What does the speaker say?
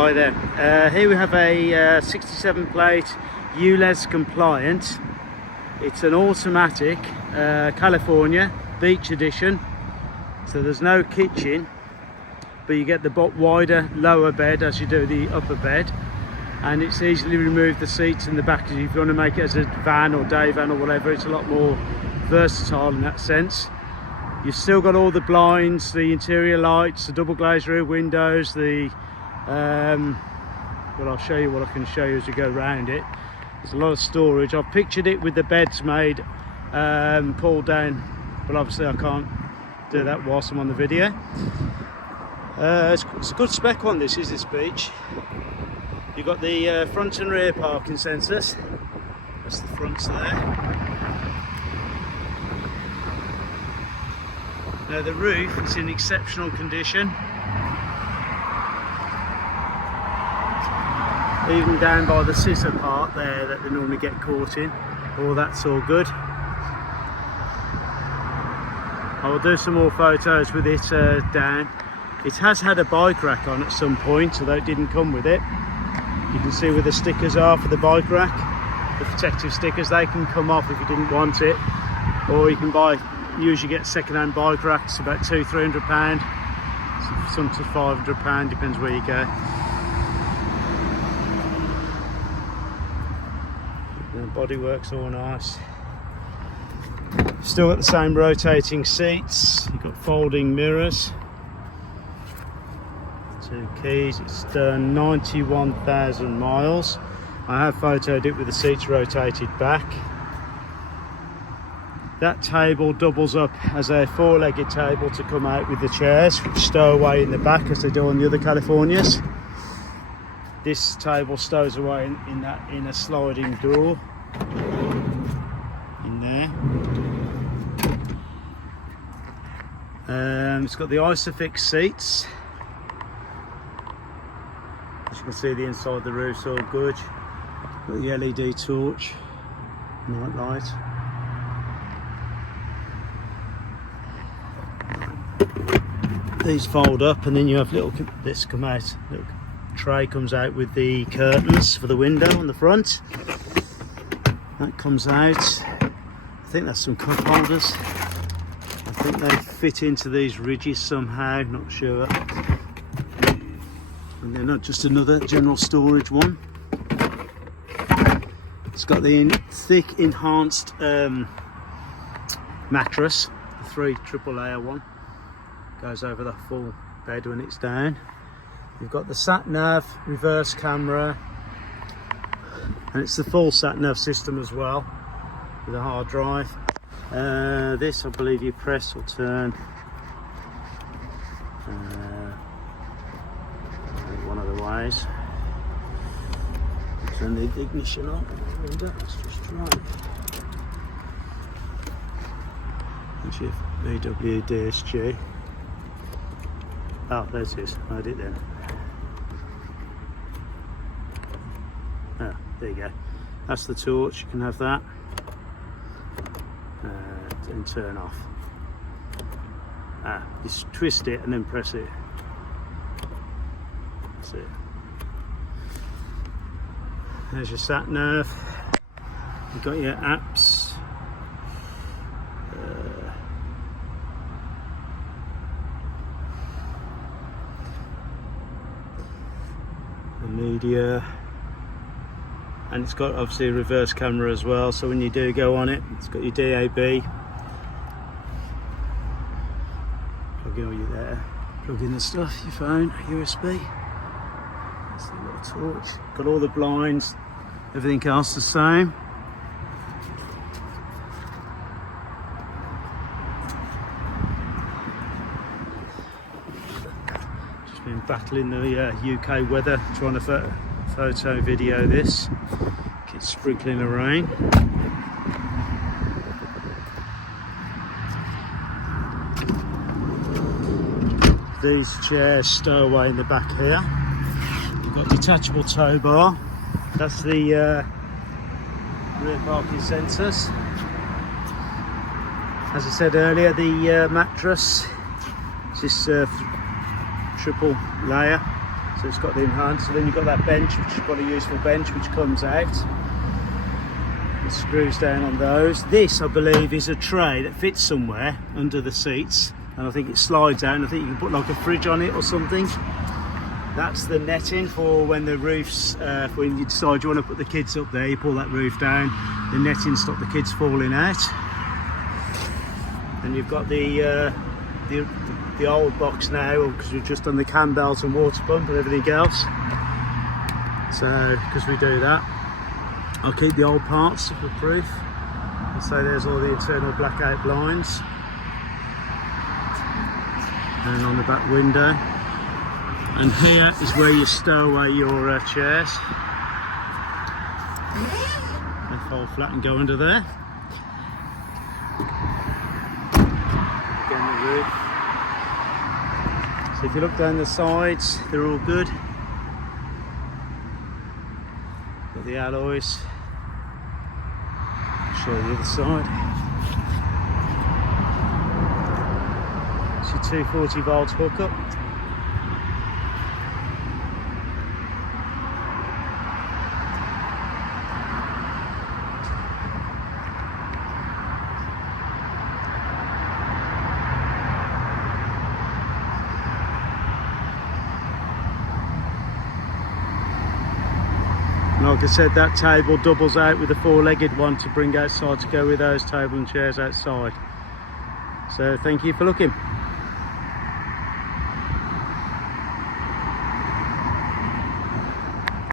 Hi there. Here we have a 67 plate Ulez compliant. It's an automatic California Beach edition. So there's no kitchen, but you get the wider lower bed as you do the upper bed. And it's easily removed the seats in the back. If you want to make it as a van or day van or whatever, it's a lot more versatile in that sense. You've still got all the blinds, the interior lights, the double glazed rear windows, the well, I'll show you what I can show you as we go around it. There's a lot of storage. I've pictured it with the beds made pulled down, but obviously I can't do that whilst I'm on the video. It's a good spec one, this beach. You've got the front and rear parking sensors. That's the fronts there. Now the roof is in exceptional condition. Even down by the scissor part there that they normally get caught in. All that's all good. I will do some more photos with it down. It has had a bike rack on at some point, although it didn't come with it. You can see where the stickers are for the bike rack. The protective stickers, they can come off if you didn't want it. Or you can buy, usually get second-hand bike racks, about £200–300. Some to £500, depends where you go. The bodywork's all nice. Still got the same rotating seats. You've got folding mirrors. 2 keys. It's done 91,000 miles. I have photoed it with the seats rotated back. That table doubles up as a 4-legged table to come out with the chairs, which stow away in the back as they do on the other Californias. This table stows away in a sliding door in there. It's got the Isofix seats. As you can see, the inside of the roof's all good. Got the LED torch, night light. These fold up, and then you have this come out. Little tray comes out with the curtains for the window on the front. That comes out. I think that's some cup holders. I think they fit into these ridges somehow, not sure. And they're not just another general storage one. It's got the thick enhanced mattress, the 3 triple layer one. Goes over the full bed when it's down. You've got the sat nav, reverse camera, and it's the full sat nav system as well with a hard drive. This, I believe, you press or turn. One of the ways. Turn the ignition on. That's just right. That's your VW DSG. Oh, there's his. I had it then. Ah, there you go. That's the torch. You can have that. And turn off. Ah, just twist it and then press it. That's it. There's your sat nav. You've got your apps. The media. And it's got obviously a reverse camera as well, so when you do go on it, it's got your DAB. Plug in all you there. Plug in the stuff, your phone, USB. That's the little torch. Got all the blinds, everything else the same. Just been battling the UK weather, trying to photo video this. It's sprinkling the rain. These chairs stow away in the back here. You've got detachable tow bar. That's the rear parking sensors. As I said earlier, the mattress is this triple layer. So it's got the enhanced. So then you've got that bench, which has got a useful bench which comes out. It screws down on those. This, I believe, is a tray that fits somewhere under the seats, and I think it slides out, and I think you can put like a fridge on it or something. That's the netting for when the roofs, when you decide you want to put the kids up there, you pull that roof down, the netting stop the kids falling out. And you've got the old box now, because we've just done the Cambelt and water pump and everything else. So, because we do that, I'll keep the old parts for proof. And so there's all the internal blackout blinds. And on the back window. And here is where you stow away your chairs. They fold flat and go under there. Again, the roof. So if you look down the sides, they're all good. Got the alloys. I'll show you the other side. It's your 240 volts hookup. Like I said, that table doubles out with a four-legged one to bring outside to go with those table and chairs outside. So thank you for looking.